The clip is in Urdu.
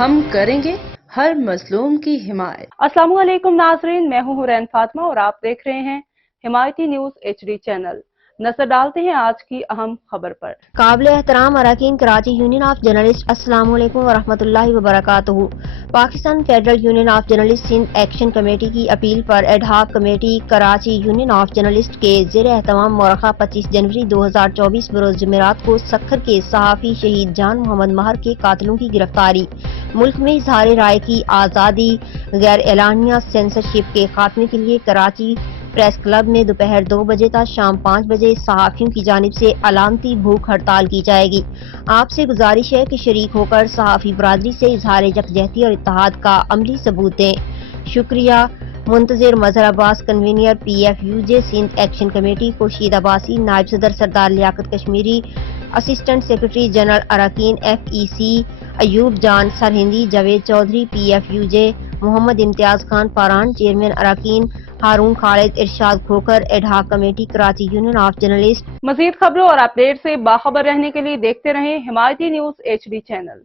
ہم کریں گے ہر مظلوم کی حمایت۔ السلام علیکم ناظرین، میں ہوں حورین فاطمہ اور آپ دیکھ رہے ہیں حمایتی نیوز HD چینل۔ نظر ڈالتے ہیں آج کی اہم خبر پر۔ قابل احترام اراکین کراچی یونین آف جرنلسٹ، السلام علیکم ورحمۃ اللہ وبرکاتہ۔ Pakistan federal union of journalist Sindh action committee کی اپیل پر ad hoc committee Karachi union of journalist کے زیر اہتمام مورخہ 25 جنوری 2024 بروز جمعرات کو سکھر کے صحافی شہید جان محمد ماہر کے قاتلوں کی گرفتاری، ملک میں اظہار رائے کی آزادی، غیر اعلانیہ سینسرشپ کے خاتمے کے لیے کراچی پریس کلب میں دوپہر 2 بجے تا شام 5 بجے صحافیوں کی جانب سے علامتی بھوک ہڑتال کی جائے گی۔ آپ سے گزارش ہے کہ شریک ہو کر صحافی برادری سے اظہار یکجہتی اور اتحاد کا عملی ثبوت دیں۔ شکریہ۔ منتظر Mazhar Abbas, convener PFUJ Sindh action committee, Khurshid Abbasi, نائب صدر Sardar Liaquat Kashmiri, assistant secretary general اراکین FEC Ayub Jan Sirhindi, Javed Chaudhry PFUJ، Muhammad Imtiaz Khan Paran, chairman اراکین Haroon Khalid, Irshad Khokhar, ad hoc committee Karachi union of journalist. مزید خبروں اور اپ ڈیٹ سے باخبر رہنے کے لیے دیکھتے رہیں حمایتی نیوز HD چینل۔